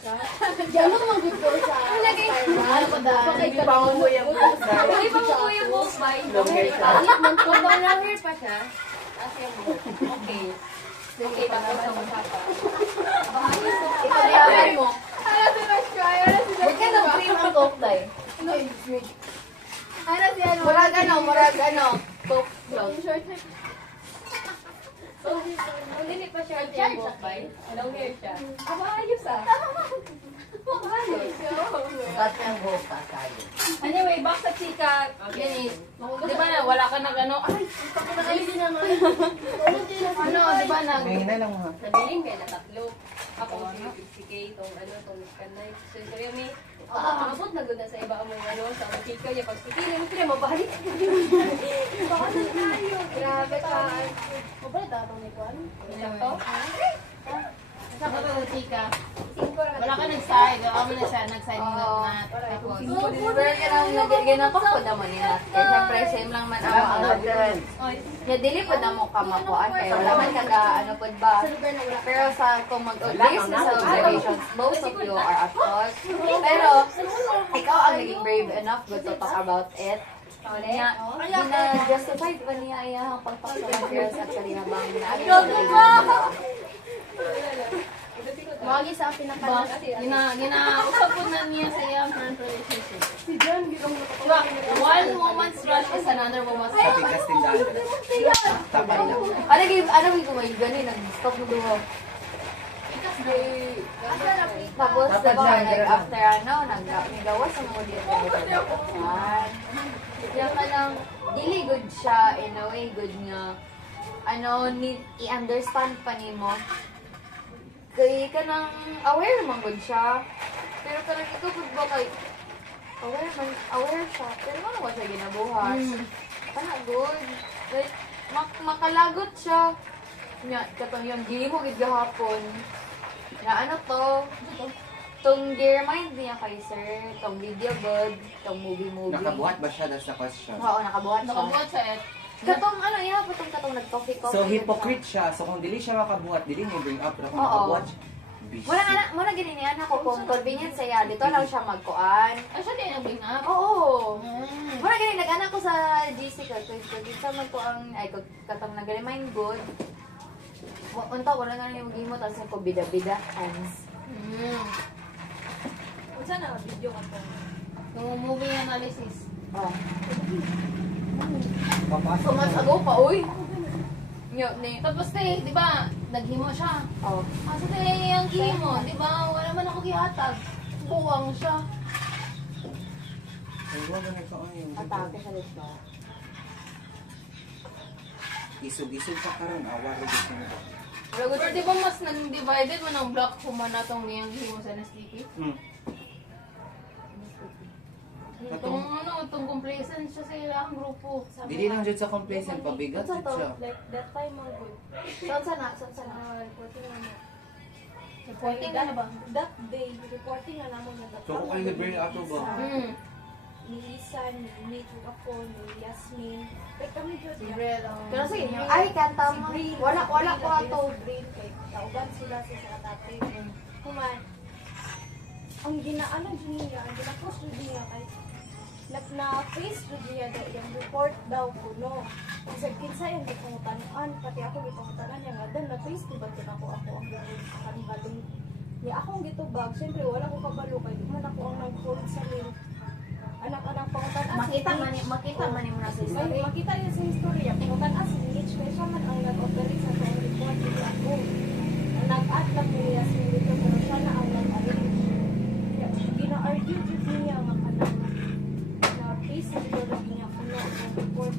ka? Diyan mo mag-go sa... Ano pa dahil? Hindi pa mo yung book ba? Hindi pa mo yung book ba? Longer siya. Kung longer pa siya, as yung book. Okay. Okay, tapos ang masapa. Ipag-iawin mo. Ano si Mashkay? Ano si Huwag ka ng cream ang coke, day. Ano si ano? Murag ano. Coke lang. Kung hindi pa siya yung book ba? Long hair siya. Ayos ah. Cut yung book pa tayo. Anyway, back sa chika. Yan di ba na, wala ka na gano? Ay, ano, di ba na? Ngayon na lang ha. Nabiling kayo na tatlo. Ako, si Kay, itong kanay. So, may, maabot na ganda sa iba ang mga sa chika niya. Pag sikili, mo sila mabalik. Bakit na tayo? Grabe ka. Mabalik ako ni Juan. Sakto? Sa kapag chika. Wala ka nag-side. Ako mo na siya, nag-side mo na. Tapos, Pero ka nang nagiging ko po naman nila. Kaya syempre, same lang man ako. Ya dili po na mo ka makuan kaya wala man kaga ano pod ba. Pero sa kung mag-base na sa observations, most of you are at fault. Pero ikaw ang naging brave enough to talk about it. Gina-justified pa niya iyang pagpapakita pero sa kanila bang Magi sa pinaka Gina-usap po na niya sa iyang current relationship. Diba, one woman's rush is another woman's rush. Bigas din dahil. Tabay lang. ano ko may gani nag-stop mo duho. Tapos Dapat diba lang, like ganun. after nagawas ang mo dito. Yan ka lang dili good siya in a way good nga need i-understand pa nimo. Kaya ka nang aware man good siya. Pero kanang ikaw pud ba kay aware siya. Pero ano ba siya ginabuhat? Kana good. Like makalagot siya. Nya katong yung dili mo gid gahapon. Na ano to? Tong remind niya kay sir, tong video good, tong movie. Nakabuhat ba siya dahil sa question? Oo, nakabuhat siya. Nakabuhat siya eh. Katong katong nag-coffee. So hypocrite siya. So kung dili siya makabuhat, dili niya bring up. Pero kung Oo. nakabuhat siya, busy. Muna ganyan ako kung convenient saya, dito lang siya magkuan. Ay, siya din ang bring up. Oo. Muna ganyan, nag-anak ko sa GC ko. Dito man ko ang, katong nag-remind good. Unta, wala nga yung gimo, tapos ko bida-bida, hands. Unsa na video ka to? Yung movie analysis. Oh. Papasok. So much ago pa, uy. Tapos di ba, naghimo siya. Oh. Asa yung himo, di ba? Wala man ako gihatag. Buwang siya. Ay, wala na ito. Atake sa dito. Isog-isog sa karon. Awa rin gusto nito. Pero di ba mas naging divided man ang block human na itong niyang himo sa NSTP? Itong complacent siya sa ilang grupo. Dili lang dyan sa complacent. Pabigat Sa dyan to, siya. Like that time mo good. saan sana? Reporting na ba? That day, reporting na naman na So kung kayo bring ato ba? ni Lisan, ni Nate ako, ni Yasmin. Pero kami dyan Pero sige niyo, ay, kanta mo. Wala ko ato. Si Brain, kay taugan sila sa tate. Kuman, ang ginaano dyan niya, ang gina-post dyan niya kay na-face dyan niya yung report daw kuno. Kung sa kinsa yung gipangutanan, pati ako gipangutanan niya nga, dan na-face diba ako ang kanbalong. Niya akong gitubag, siyempre wala ko kabalo kay di man ako ang nag-hold sa link. Anak-anak pangutan Makita man mo na sa history. Ay, makita yun sa history. Pangutan as Rich kaya siya man ang nag-operate sa kong report dito ako. Ang nag-add lang ni Yasmin dito pero siya na ang nag-arrange. Kaya gina-argue dito niya ang kanang na case dito lagi niya kuno ang report.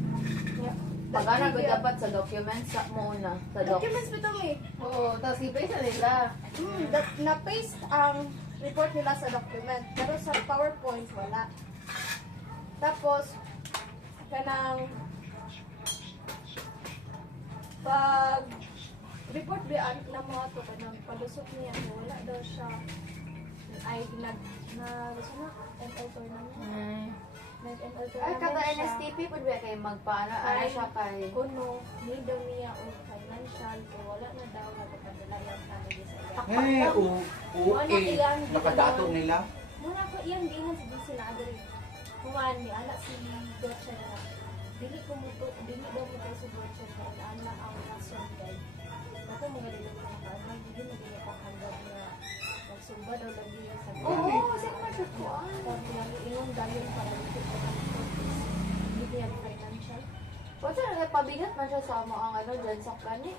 Pagana ba dapat sa documents sa mo una sa docs. Documents ba ito eh? Oo, tapos i-paste na nila. Na-paste ang report nila sa document pero sa PowerPoint wala. Tapos, kanang pag report ba na mga to kanang palusot niya wala daw siya ay gusto na entitled na Nag-enroll ka Ay, naman kada siya. NSTP po ba kayo magpaano? Ano Ay. siya kay... Kuno, need daw niya o financial, kung wala na daw, nagpapadala yung family sa iya. Eh, Ano ilang nakadato ginawa? nila. Muna ko iyang gihan sa DC na agad. Kuman ni anak si Gotcha na. Dili daw mo tayo si Gotcha na anak ang action guide. Ako mga dili ko makaagay, hindi na dili pa hanggang na magsumba daw lagi yan sa Oo, kasi naman siya po. Kung lang inyong dayon para dito ko ang hindi yan financial. Wala siya, pabigat man siya sa mo ang ano, dyan sa kani.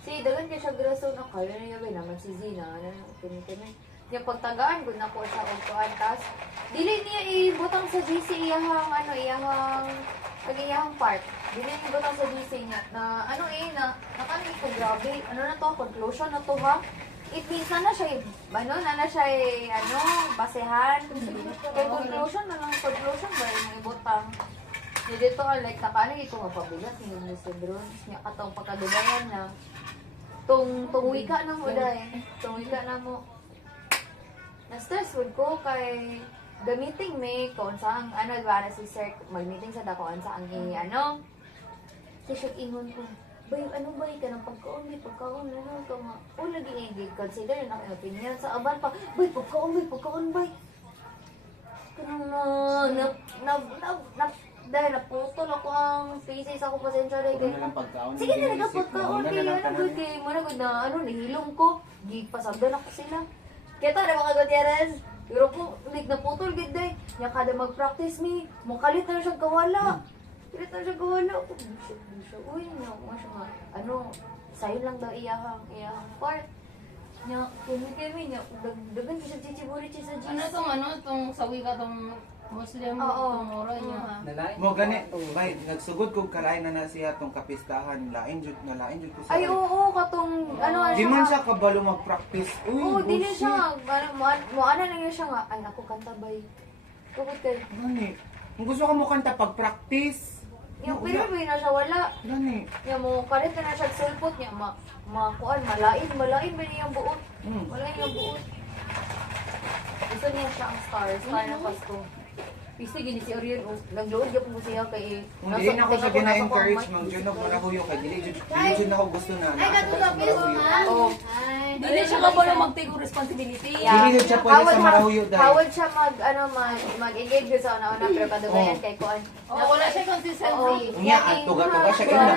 Si, dagan ka siya graso na kaya na yun naman si Zina. Ano, kini. Yung pagtagaan, kung napo siya o kuhan, tas, dili niya ibutang sa GC iyahang, ano, iyahang part. Dili niya ibutang sa GC niya, na, ano nakani ko, grabe, ano na to, conclusion na to ha. It means na siya, na siya, basehan. Kaya conclusion na lang, conclusion ba yung ibutang. Dito, like, nakano ito mapabigat, yung Mr. Drones, niya katong pagkadugayan na, tong wika na mo dahil, tong wika na mo, na-stress would ko kay gamiting me kung saan para si sir mag-meeting sa dako saan si siya ingon ko bay ka ng pagkaon ka nga lagi consider na ang opinion sa aban pa bay pagkaon kanang dahil naputol ako ang faces ako pasensya rin Ito na lang pagkaon. sige na Isip nagapagkaon mo, kaya tanan. nahilom ko gipasagdan ako sila kaya to, mga Gutierrez, pero po, naputol gid day. Nya kada mag-practice mi, mukalit na siya kawala. Kalit na siya kawala. Uy, sayo lang daw iyahang part. Nya, kami, dagan siya chichiburi sa GC. Tong sawi ka tong Muslim, Oo. tong moro niya. Mo gani, bay, nagsugod kog kalain na siya tong kapistahan, lain jud ko sa. Ay, oo, katong, Di man siya kabalo mag-practice. Uy, Oo, dili bullshit. siya, muana lang yun siya nga, ay naku, kanta bay. Tukod kay, Gani. Kung gusto ka mo kanta pag-practice. yung pero bay na siya wala. Gani. Nya mo, kalit na siya sulpot niya, makuan, malain ba niyang buot. Wala yung buot. Gusto niya siya ang star na pasto. Pisi gini si Orion, naglood ka po siya kay... Hindi na ako siya gina-encourage, mang Jun, marahuyo kay dili jud ako gusto na. Ay, katulog marahuyo. Oo. Dili siya ka pala mag-take responsibility. Dili jud siya pwede sa marahuyo dahil. Hawad siya mag-engage sa una-una, pero kadugayan kay Kuan. Wala siya consistency. Unya, tuga-tuga siya kaya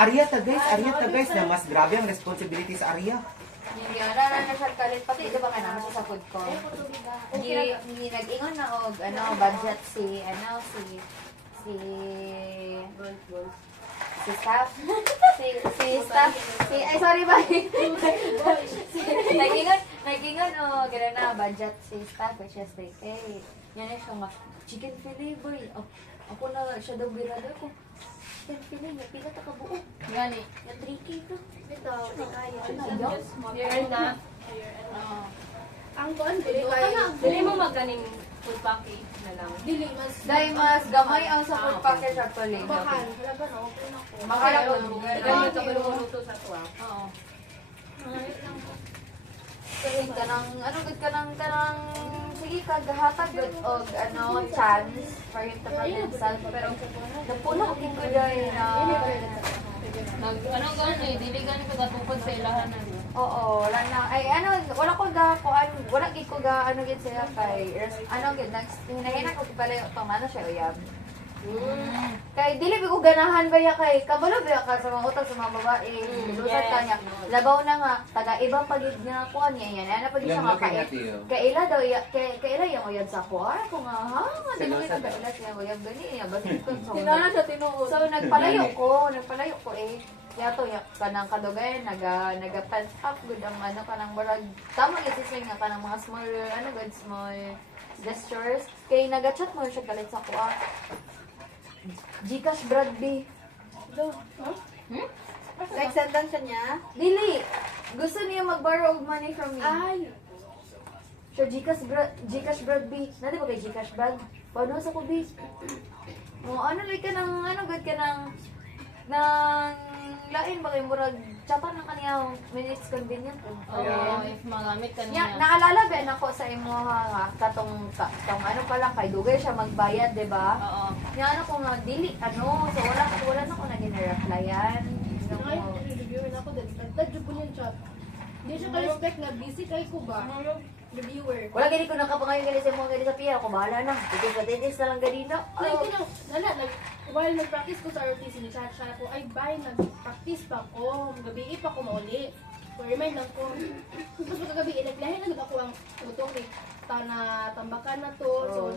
Arya ta guys, na mas grabe ang responsibility sa Arya. Hindi na siya kalit, pati ito ba ka naman siya sa food ko. Hindi nag-ingon na og budget si staff. Ay sorry ba? Nag-ingon gano'n na budget si staff which is like, yan na siya chicken fillet boy. Ako na siya daw birado ko. Chicken fillet, may pila ta ka buo. Gani. Yung 3K to. Ito, di kaya. Year na. Ang kuan, Dili mo maganing full package na lang. Dili, mas... Dahil mas gamay ang sa food package actually. Bakal, halaga na, okay na ko. Makala ko. Gamit ka luto sa tuwa. Oo. Sige ka nang sige kagahatag good og chance for him to prove himself pero napuno ko ko dahil na Dili gani ka gatukod sa ilahan na. oo wala na ay wala ko wala gid ko gid siya kay gid next hinahina ko pala pamano siya uyab kay dili ko ganahan ba ya kay kabalo ba ka sa mga utang sa mga babae lusat ka niya labaw na nga taga ibang pagid nga kuan niya yan ana pagid siya nga kay ila daw kay ila yung uyab sa kuan ko nga ha di mo kita ila siya uyab gani ya basta ko Tinala siya tinuod. so nagpalayo ko yato kanang kadugay naga-pent up good ang kanang barag tama gyud siya nga kanang mga small gestures kay naga-chat mo siya kalit sa kuan Gcash Brad B. Nag-sendan siya niya? Dili. Gusto niya mag-borrow money from me. Ay! So, Gcash Brad B. Nadi ba kay Gcash Brad? Paano sa ko B? Like ka ng, good ka ng lain ba kayo murag chatan ng kaniyang minutes convenient. Oo, if magamit ka Ya, niya. naalala ba nako sa imo ha, katong ano pa lang kay dugay siya magbayad, di ba? Oo. Nga ano ko nga dili so wala na ko na gina-replyan. Ngayon, reviewin ako din. Tagtad ko yung chat. Hindi siya ka-respect na busy kay ko ba? Reviewer. Wala gani ko nakapangayon gani sa mga gani sa piya, ako bahala na. Titis na lang ganito. Like, while nag-practice ko sa ROTC, ni-chat siya ako, ay, bye, nag-practice pa ko. Gabi pa ko mauli. So, remind lang ko. Tapos pagkagabi, naglahin na ako ang utong ni tambakan na to. So,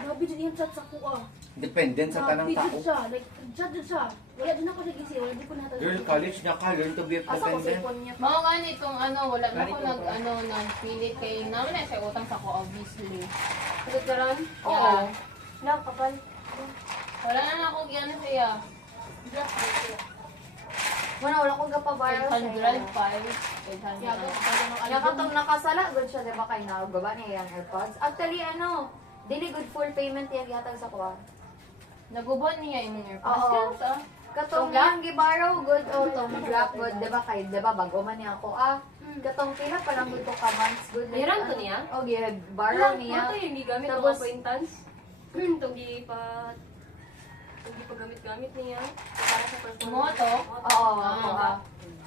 grabe din yung chat sa ko ah. Dependent sa tanang Grabe tao. din siya. Nag-chat din siya. Wala din ako nag-isi. Wala din ko natin. Girl, college na ka, learn to be Asa ko sa independent. ipon niya. Mao gani itong wala na ako Ganito ba? nagpilit kay naman na siya utang sa ko obviously. Sagot ka ron? Oo. Na kapal. Wala na ako gyano siya. Wala kong gapabayad sa 500. Nga katong nakasala, good siya, di ba, kay nagaba niya yung AirPods. Actually, dili good full payment yung yatag sa kuha. Nagubon niya imong Oo. AirPods. Kansa? Katong lang gibaraw, good tong black good, di ba, kay, di ba, bago man niya ako, katong pila pa lang good to ka months, good. Hiram to niya? O, gibaraw niya. Ito yung gigamit ng Tapos- acquaintance. Ito gamit niya. Para sa personal. Mo to? Oo, Ah.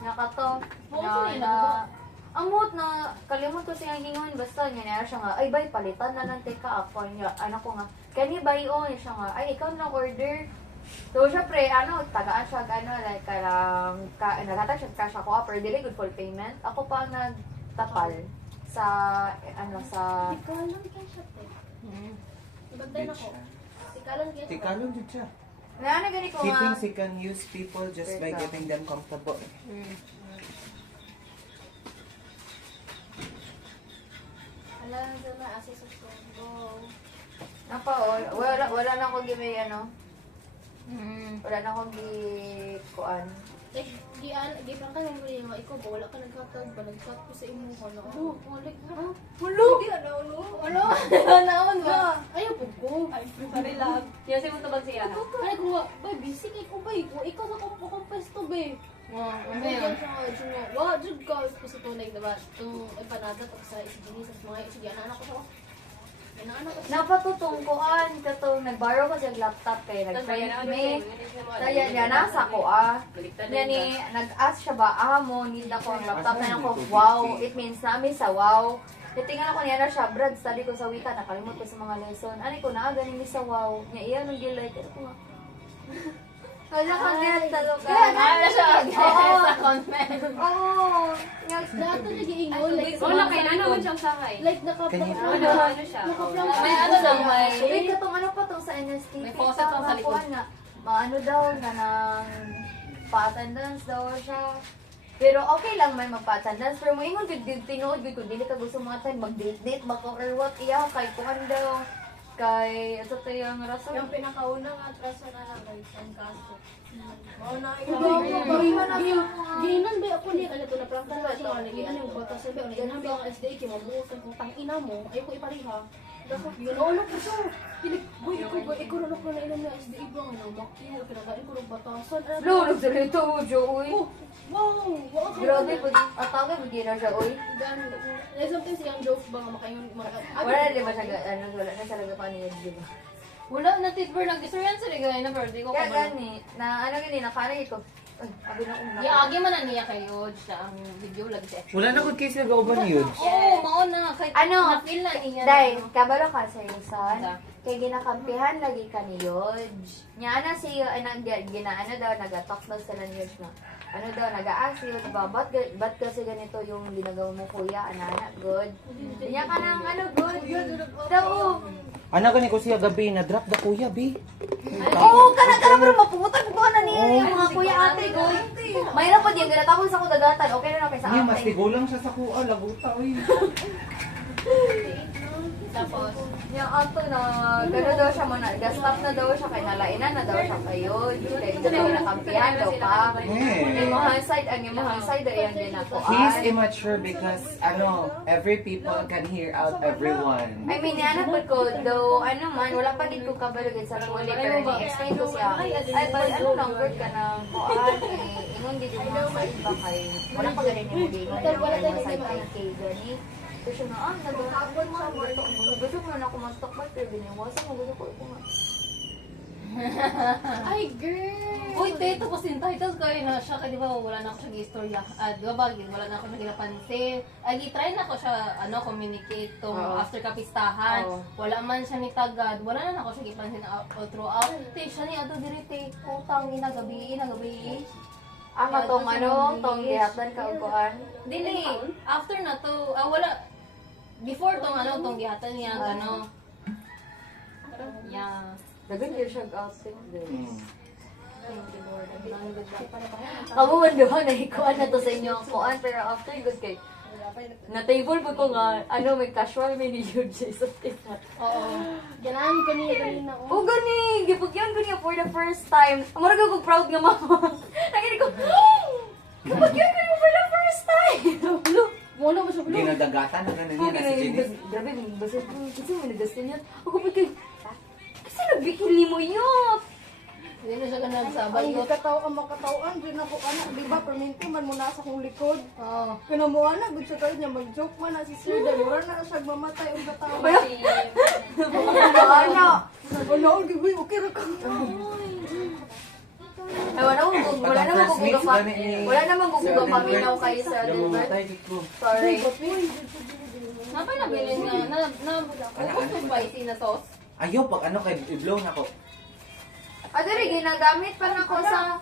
Nakato. Oo, Na, sige, na, nagba- amot na, kalimot ko siya hingon, basta niya na siya nga, ay bay, palitan na lang teka ako niya, ko nga, kani bay o, siya nga, ay ikaw lang order. So, syempre, tagaan siya, like, naghatag siya cash ako, pero dili good full payment. Ako pa ang nagtapal sa, sa, Tikalan kay siya, te. Ibagday na ko. Tikalan kay siya. Tikalon din siya. na gani ko He nga, thinks he can use people just by getting them comfortable. Alam na na, asa sa sundo. wala na akong gimi, Mm. wala na akong gikuan. Like, di pa ka nang muli nga, ikaw ba, wala ka nagkatag ba, nagkat ko sa imo ko, no? Like na. Hulo! Hindi, ano? Naon ba? Ayaw po ko. Ay, sorry lang. Yan siya mo tabag siya. Ay, kung nga, bay, busy kay ko, bay. Kung ikaw sa kumpes to, bay. Ano Ay, yun? wa, jud ka, sa tunay, diba? Itong empanada, tapos sa isigini, sa mga, sige, anak ko siya. Anak ko siya. Napatutungkuan katong nagborrow ko sa laptop kay nag-friend me. Kaya niya nasa ko Niya ni nag-ask siya ba, mo need ako ang laptop na ako. Wow, it means namin sa wow. Titingnan ako niya na siya, Brad, study ko sa wika, nakalimot ko sa mga lesson. Ani ko na, ganing mi sa wow. Niya iya nung gilay. Ano ko nga. Wala kang ganyan sa lugar. Wala siya sa comment. Oo. Lahat na nag-iingon, like, Wala kay nana mo siyang sakay. like, Ano siya? May ano lang, may... Wait, katong ano pa tong sa NSTP? May faucet tong sa likod. Nga, maano daw, na nang pa-attendance daw siya. Pero okay lang may magpa-attendance. Pero mo ingon, tinuod, kung dili ka gusto mga time, mag-date-date, or what, iya, kahit kuhan daw. Kay, ito to yung rason. yung pinakaunang atraso na lang, guys, ang kaso. Mauna Ginan ba ako ni ano to na prangka na siya ni ano yung bata sabi ano yan ba ang SDA ki mabuot kang utang ina mo ayo ko ipariha. Dako yun ano ko siya. Pilik boy ko na ko na ilan na SDA ba ano makino pinagain ko ng batasan. Lo, nagsalita mo, Joey. Wow, wow. Grabe, atawag mo din na siya, oy. Sometimes yung jokes ba nga makayon Wala na ba siya, wala na siya nagapa niya, di ba? Wala na titber nag-istoryan sa ligay na pero di ko Kaya kabalo. gani, na ano gani, nakarag ko. Ay, abi na kong Iagi man na niya kayo sa ang video lagi siya. Wala na good case nag-auban yun. Oo, mao na kay Ano? na-feel na niya. Dahil, kabalo ka sa Yusan, Sa? kay ginakampihan lagi ka ni Yodge. Nya na si ginaano daw, nag-talk daw sila ni Yodge na. Ano daw, nag-a-ask yun, diba, ba't kasi ganito yung ginagawa mo kuya, anak, good? Nya ka ng ano, good? Daw, Ano gani ko siya gabi na drop the kuya bi. oo, kana pero maputag ko na niya yung mga kuya ate, good? Mayroon pa diyan, ginatapos ako dagatan, okay na kay sa Ni mas ate. tigulang siya sa kuha laguta oy. Tapos Yung ato na, gano'n daw siya muna, gastap na daw siya, kay nalainan na daw siya kayo, kay ito daw nakampihan daw pa. Ang imong side, daw yung ginakuan. He's immature because every people can hear out everyone. I mean, yan po ko, though, ano man, wala pa din ko kabalugin sa tuli, pero ni-explain ko siya, ay, but ano lang, word ka ng kuan, ingon gid yung mga sa iba kay wala pa ganin mo gingon yung sa kay gani. Kasi siya na naghahabol mo gusto mo na ako mag-stock ba pero biniwasan mo gusto ko nga. Ay, girl! Uy, te, tapos yung title ko na siya, kaya di ba wala na ako siya istorya. Di ba ba, wala na ako siya ginapansin. Ay, try na ako siya, communicate tong after kapistahan. Wala man siya ni tagad, wala na ako siya gipansin throughout. Te, siya ni ato dirite, utang, inagabi. Tong tong gihatan ka uguan. Dili, after na to, wala, before tong tong gihatan niya, yeah. Dagan gyud siya outing guys. Thank you, Lord. Ang good luck. Amo man duha na ikuan na to sa inyo ang kuan pero after good kay na table po ko nga may casual menu yun sa isa't isa. Oo. Ganahan ko niya kanina. O gani, gipagyan ko niya for the first time. Amara ko proud nga mama. Nagini ko, gipagyan ko niya for the first time. Look, Wala mo siya. Ginadagatan na ganun niya na si Janice. grabe, basta kasi may nagastan niya. Ako pa kay, kasi nagbikili mo yun. Hindi na siya ka Ay, nagsabay. hindi kataw ang makatawan. Di na ko anak. Di ba, perminti man mo nasa kong likod. Oo. Kaya mo anak, gusto kayo niya mag-joke man na si Sir. Dahil wala na siya mamatay ang katawan. Ano? Wala, okay ra ka. Ay, wala naman guguga paminaw kayo sa Denver. Sorry. Napay nabilin nga, ubos yung spicy na sauce. Ayaw, pag kay i-blow na ko. Adere, ginagamit pa na ko sa...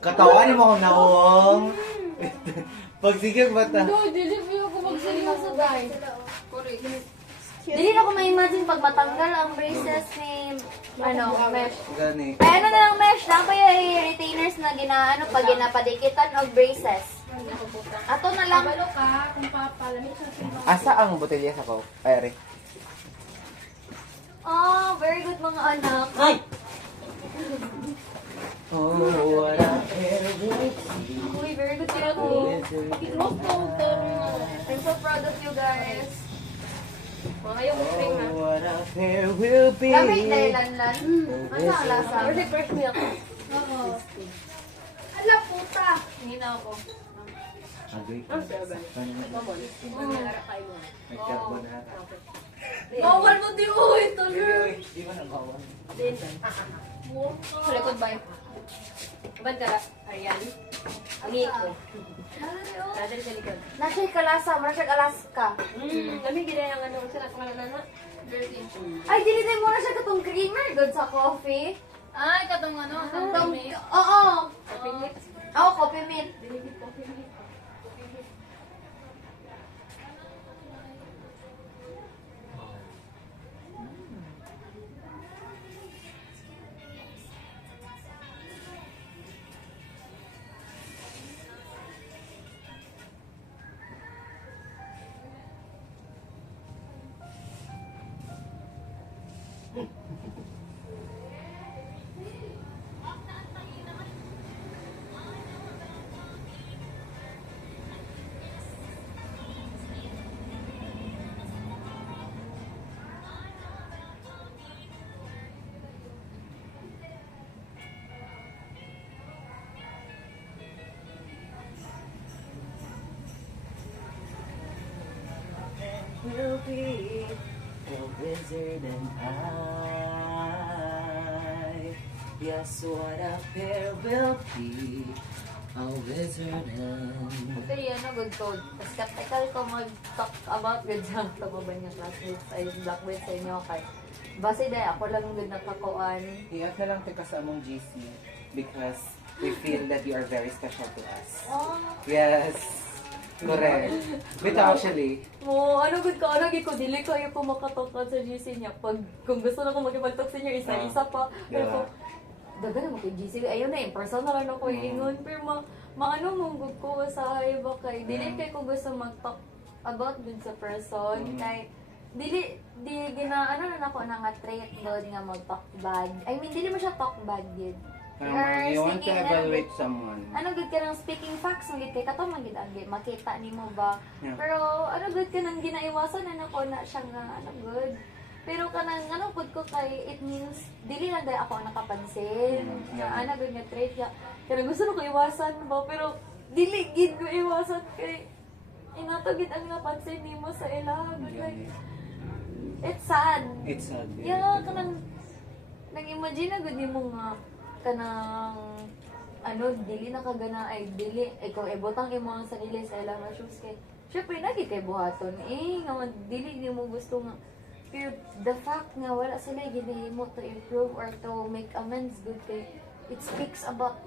Katawan mo akong naong. Pag sige bata. Dili mo ako magsalita sa guys. Correct. Dili na ko ma-imagine pag matanggal ang braces ni... mesh. Gani. Ay, na lang mesh? Dapat yung retainers na pag ginapadikitan o braces. Ato na lang. Kabalo ka, kung papalamig sa sino. Asa ang botelya sa ko? Ay, Ari. Oh, very good mga anak. Ay! Oh, what a pair of lips. Uy, very good sila ko. Close counter nga. I'm so proud of you guys. Mga ayaw mo rin na. Oh, what a pair will be. Gamit dahil lanlan. Ano ang lasa? Or the fresh milk. Ala, puta! Hindi na ako. Agree. Nagkarbonara. Bawal mo di uy, tuloy. Di ba nagbawan? Sa likod ba? Ba't ka, Arian? Amigo. Nadal sa likod. Nasa kalasa, marasag Alaska. Kami gina yung sila sa kanana. Ay, dinitay mo na siya katong creamer. Good sa coffee. Ay, katong Katong, oo. Oo, coffee mint. Will be the wizard and I. Yes, what a pair will be. A wizard and Ito yan, good code. Tapos skeptical ko mag-talk about good sa ba niya classmates ay blackmail sa inyo kay base dahil ako lang good nakakuan. Iyak na lang tika sa among GC because we feel that you are very special to us. Oh, Yes. Correct. But actually, ano good ko, ko, dili kayo po makatokad sa GC niya. Kung gusto na ko makipag-talk sa inyo, isa-isa pa. Pero diba? daga na mo kay GC. Ayun na, in person na lang ako ingon. Pero maano mong good ko sa ba kay. Dili kay ko gusto mag-talk about dun sa person. Kay, dili ano na ako na nga trait doon nga mag-talk bad. I mean, dili mo siya talk bad yun. you want to evaluate someone. Ano good ka ng speaking facts mo gid kay kato man gid agi makita nimo ba. Yeah. Pero ano good ka nang ginaiwasan na ko na siya nga ano good. Pero kanang ano pud ko kay it means dili lang dahil ako ang nakapansin. Yeah. Ana gud nga trait ya. Kaya gusto ko iwasan ba pero dili gid ko iwasan kay inatagid ang napansin nimo sa ilaha. Like, it's sad. It's sad. Yeah, kanang nag-imagine na gud nimo nga kanang ano dili na kagana ay dili ikaw ibutang imo ang sarili sa ilang shoes kay syempre nagi kay buhaton nga dili nimo gusto nga pero the fact nga wala sila ginahimo to improve or to make amends good kay it speaks about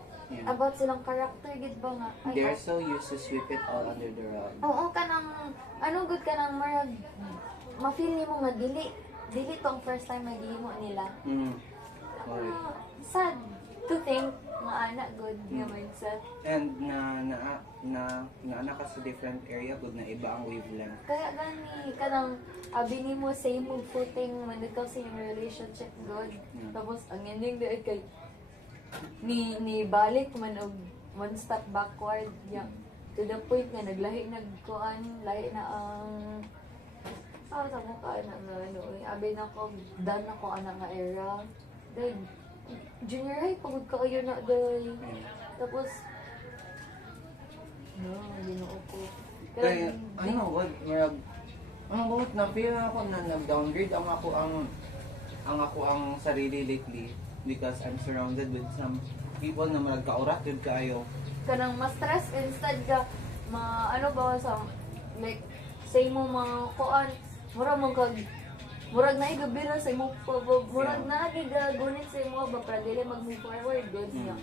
about silang character gid ba nga They're so used to sweep it all under the rug. oo kanang ano good kanang marag ma-feel nimo nga dili tong first time nagihimo nila. Correct. Sad to think nga anak good nga mindset. And na ka sa different area, good na iba ang wavelength. Kaya gani kanang abi nimo same move footing when it comes to yung relationship good. Tapos ang ending di kay ni balik man og one step backward to the point nga naglahi nagkuan lahi na ang sa mukha na nga ano abi na ko done na ko ana nga era. Then junior high pagod ka kayo na day. Tapos no, ginoo ko. Kaya, ano, what na feel ako na nag-downgrade ang ako ang sarili lately because I'm surrounded with some people na magkaurat yun kayo. Kanang ma-stress instead ka ano ba sa like say mo mga kuan murag na igabira sa imo murag na gigagunit sa imo ba para dili mag-move forward good niya.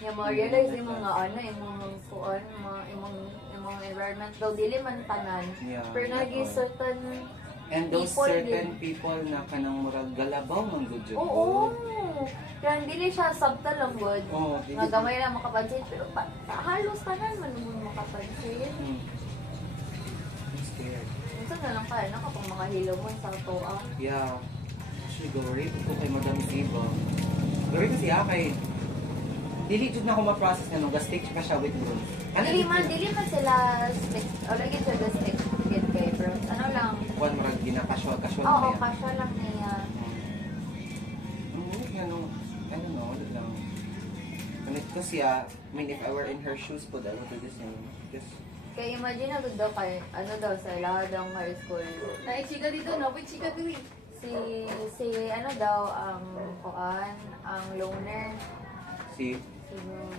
Ya ma-realize mo nga ano imong kuan imong environment daw dili man tanan. Pero nagi certain and those people certain people na kanang murag galabaw man good yun. oo. Kaya dili siya subtle lang good. Oo, Nga gamay lang makapansin pero halos tanan man mo makapansin. I'm scared. Minsan na lang kaya na kapag mga hilaw mo sa toa. Yeah. Actually, go-rape ko kay Madam Eva. Go-rape kasi kay dili jud na ako ma-process nga nung gastik ka siya with room. Dili man sila stick. O lagi sa the stick get kay bro. Ano lang. One murag ginakasual Oo, na yan. casual lang niya. I don't know, wala lang. Kanit ko siya, I mean, if I were in her shoes po, I would do the same. Just, Kaya imagine na daw kay ano daw sa lahat ng high school. Naitsika dito, napitsika dito. Si ano daw ang kuan, ang loner. si, Si Ron.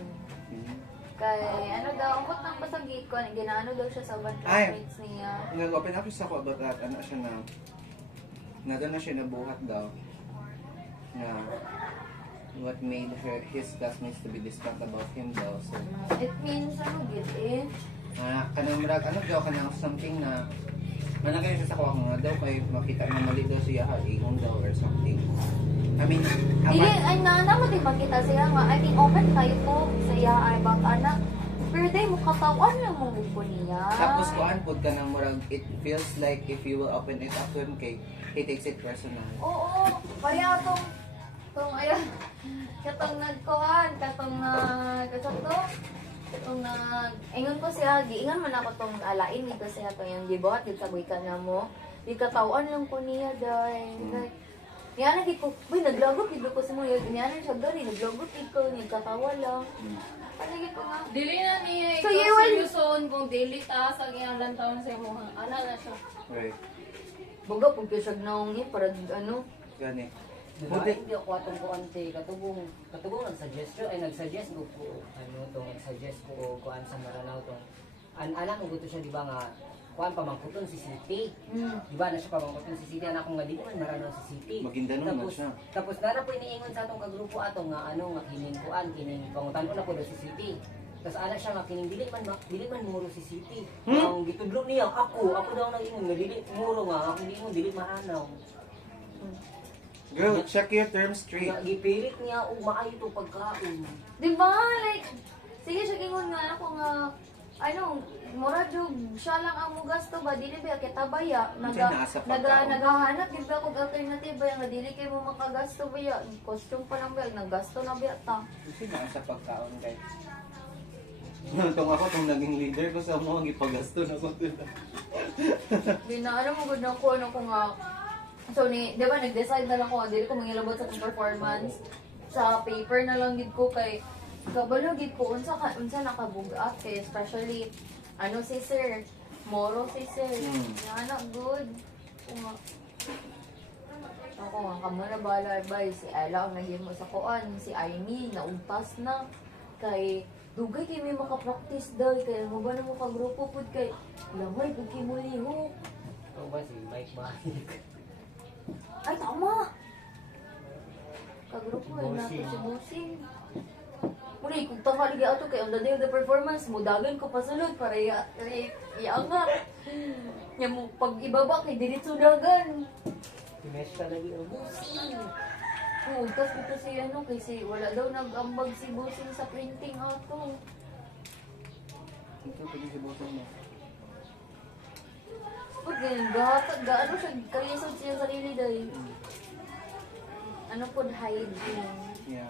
hmm. Kay ano daw, ang nang basagit ko, ginaano daw siya sa ubang Ay. classmates niya. Nag-open up siya ako about that, ano siya na doon na siya nabuhat daw, na what made his classmates to be distant about him daw. So, It means ano gid eh. kanang murag, ano daw, kanang something na, managay siya sa kuha nga daw, kay makita na mali daw siya, ingon daw or something. I mean, Dili, ay naman din makita siya nga. I mean, open kayo po sa iya ay about anak. Pero day mo katawan lang mo po niya. tapos kuan pod ka ng murag, it feels like if you will open it up to him, kay he takes it personal. Oo, kaya tong ayan, katong nagkuhan, katong ingon ko siya, giingan man ako tong alain dito siya tong yung gibuhat dito sa buika na mo. Di katawan lang po niya dahil. Yan na ko, uy, naglagot dito ko sa mo. Yan na siya gani, naglagot dito, nagkatawa lang. Palagi ko nga. Dili na niya So, ikaw you will- seryoson kung dili taas ang iyang lantaon sa imo. Ana na siya. Right. Baga, pag kasag naong para ano. Gani. Buti hindi ako atong kuan te katubong nag-suggest ko ay nag-suggest ko nag-suggest ko kuan sa Maranao tong anak mo gusto siya di ba nga kuan pamangkuton si City. Di ba na siya pamangkuton si City anak ko nga di man Maranao si City. Maguindanao man siya. Tapos nara po iniingon sa atong kagrupo ato nga ano nga kining kuan kining pangutan ko na po do si City. Tapos anak siya nga kining dili man muro si City. Ang gitudlo niya ako daw nang ingon nga dili muro nga ako dili Maranao. Girl, check your terms straight. Nga gipilit niya og maayo to pagkaon. Di ba? Like, sige siya kingon nga ako nga, ano, mura jug siya lang ang mugasto ba? Dili ba, kita baya? Diyan na sa pagkaon. Naghahanap, di ba kung alternative ba? Nga dili kayo mo makagasto ba ya? Costume pa lang ba? Naggasto na ba ta? Kasi na sa pagkaon, guys. Itong ako, itong naging leader ko sa mga gipagasto na ko. Di na, alam mo, good na ko, ano ko nga, So, di ba, nag-decide na lang ko, hindi ko mangilabot sa akong performance. Sa paper na lang gid ko kay kabalo gid ko unsa nakabugat kay especially ano si sir moro si sir nga good nga ako nga kamo na bala bay si Ella ang nahimo sa kuan si Aimee naugpas na kay dugay kay may maka-practice daw kay mo ba na mo ka grupo pud kay lamay pud kay mo lihok. Ito ba si Mike Bahik? Ay tama. Kagrupo ay nato si Busing. Muna, kung tangali ato kay on the day of the performance, mudagan ko pasulod para iangat. Nya mo pag ibaba kay diretso dagan. Mesh ka lagi ang Busing. Oo, tas dito si ano kasi wala daw nag-ambag si Busing sa printing ato. Ito, pwede si Bosong mo. Pag gaano siya, kalisod siya sarili dahil. Ano po hygiene? Yeah.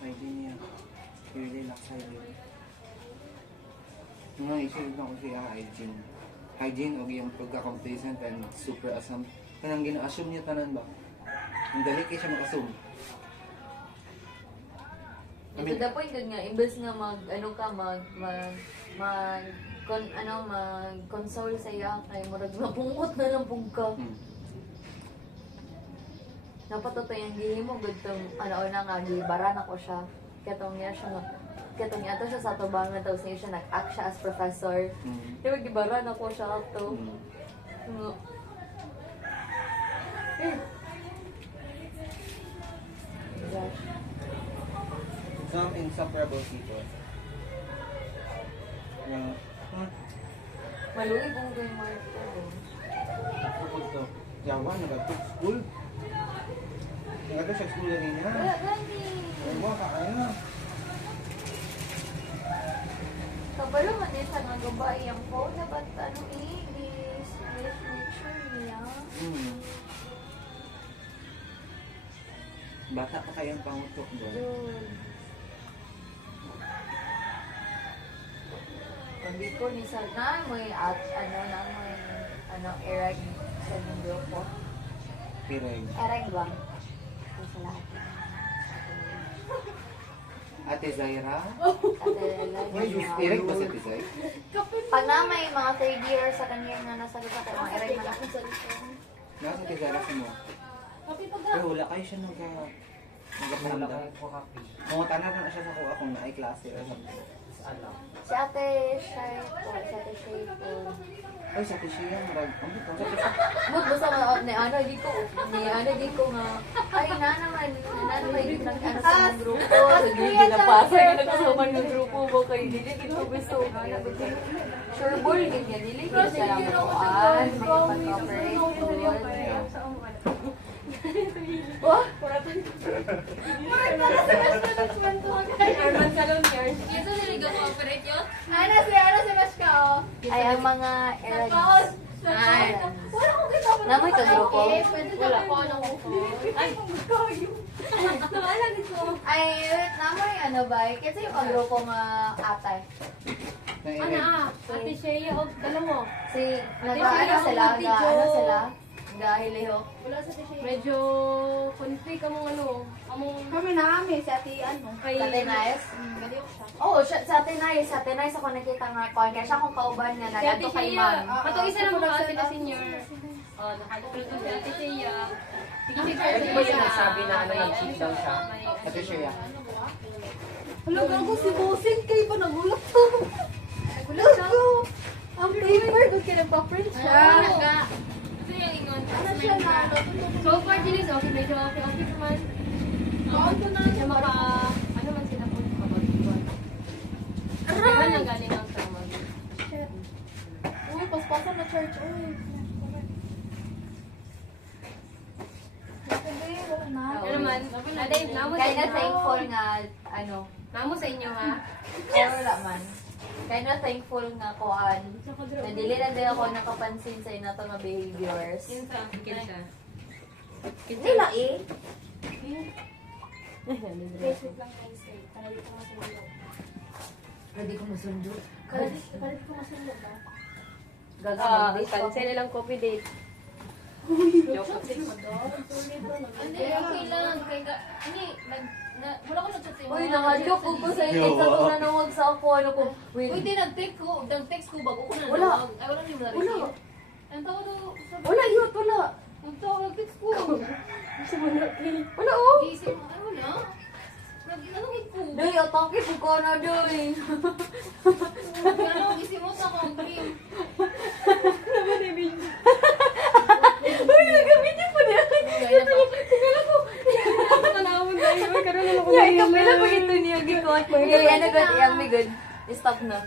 Hygiene niya. Really lax hygiene. Mga isip na ko siya hygiene. Hygiene o yung pagka-complacent and super assume. Kanang gina-assume niya tanan ba? Ang dali kayo siya mag-assume. To the point nga, imbes nga mag-console sa iya kay murag mapungot na lang pug ka. Napatuto yung gihimo gud tong una nga gibara na ko siya. Katong niya siya ato siya sa tubangan daw siya nag-act siya as professor. Diba gibara na ko siya ato. Some insufferable people. Yung, Maluwi kung kayo Marco. kapag to, Jawa, nag-to school. Nag-to sa school na niya. Wala gani. Ay mo, kakain. Kabalo man din sa nga gabay ang phone na ba't English literature niya. Bata pa kayang pangutok doon. Yun. Sabi ko ni Sarna, may erag sa ng grupo. Pireg. Erag ba? Ito sa lahat. Ate Zaira? Ate May pireg ba si Ate Zay? Pag na may mga third year sa kanya nga nasa lupa kayo, mga erag na lang. Nasa Ate Zaira sa mo? Pero wala kayo siya Wala nag-panda. kayo po happy. Mga tanan na siya sa kuha kung naay klase. Alam. Si Ate Shay po, si Ate Shay po. Ay, sa Tishia, marag. Ano ito? Sa Tishia. Mut, basta di ko nga, ay na naman di nag sa grupo. Sige, ginapasa yung nagkasuman ng grupo mo kayo. Dili, dito gusto. Sure ball, ganyan. Dili, dili siya lang makuhaan. May pag-operate. Wah! Arman Salon yarn. Yes, niligaw ko operate yun. Ano si Maska, oh. Ay, ang mga Tapos, Ay. wala ko kita. Namoy ka grupo? Wala ko ano ko. Ay, Ay, namoy ano ba? Kasi yung kagrupo nga atay. Ate Shea, dala mo. Si, nag-ano sila? Dahil ho. Wala sa tisyo. Medyo conflict kamong ano. Kami si ate ano. Kay Sa Tenayas? Galiok siya. Oo, sa Tenayas ako nakita nga ko. Kaya siya akong kauban niya, Si Ate nag-ato kay Shea. ma'am. Ato isa lang mga ate na senior. Nakakulot si Ate Shea. Pwede ba yung nagsabi na nag-cheat daw siya? Ate Shea. Wala gago si Bossing kayo ba nagulat to? Nagulat siya. Ang paper, doon ka nagpa-print siya. Ito yung ingon. Ano siya na? So far, Jilis, okay. Medyo okay naman. Kaon ko na Siya maka, ano man sila po, kapag-iwan. Diba nang galing ang tawag? Shit. Uy, paspasan na church. Uy. Sabi, wala na. Ano man, naday, namo sa Kaya na inyo. thankful nga, ano, Namo sa inyo, ha? or wala man. Kaya na thankful nga koan. Nadili na din ako nakapansin sa ina to nga behaviors. Kinsa, kinsa. Nila eh. Facebook lang kayo straight. Kanalit ko masundo. Pwede ko masundo. Kanalit ko masundo ba? Gagawin Cancel na lang copy date. Hindi, okay lang. Kaya, hindi, wala ko nag-chat sa'yo. Uy, nakadyo ko po sa inyo sa itong nanawag sa ako. Ano ko? Uy, Wait. di nag-text ko bago ko na Wala. nawag. Ay, wala niyo na Wala. receive. Ang tawag daw, Wala, yun. Wala. ang tawag, nag-text ko. Wala, oh. Gising mo, ay wala. Nag-inanong ko. Doy, atake po ko na, Doy. Ano, gising mo sa akong dream. Uy, nagamitin po niya. Tingala ko. Ya, ikaw pala pag ito niya gikot. Kaya ano good, iyang may good. Stop na.